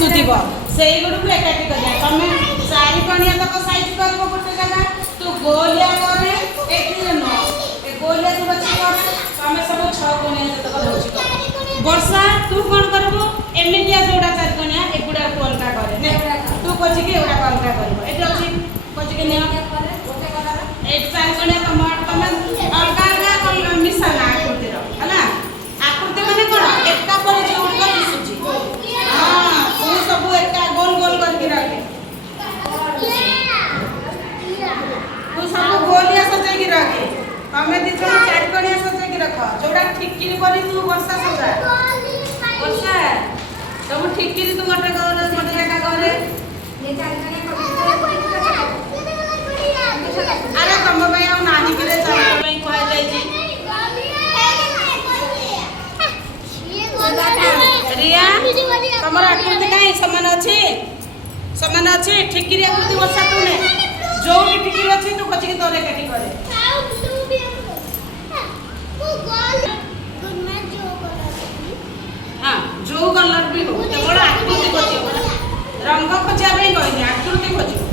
दिशुव से गुड़ को एकाठी कर तुम चारि कणिया तक साइज कर गोटे जगह तू गोलिया करे गोलिया तू बच्चे कर तुम सब 6 कणिया तक रोची कर वर्षा तू कौन करबो एमितिया जोड़ा 4 कणिया एगुडा को अलगा करे ने तू कोची के एगुडा अलगा करबो एटी अछि कोची के नियम ए 4 कणिया तुम अलगा अलगा मिसाना आकृति रो हला आकृति माने कोन एका पर जोड़ कर दिसुची हां तू सब एका गोल गोल करके रखे तू सब गोलिया सजाई के रखे हमें दी 4 कणिया सजाई के रख जोड़ा ठिकिरी करी तू वर्षा सजा वर्षा तुम ठिकिरी तू गोटे जगह करे ये 4 कणिया अरे तुम भाई आ नाही के 4 भाई कह जाई छी रिया तमरा आकृति काई समान अछि ठिकिरी आकृति वर्षा तूने जो ठिकिरी अछि तू कछि के तोरे काटी करे हां जो कलर भी हो केवल आकृति खोजियो रंग खोजिया भाई कहनी आकृति खोजियो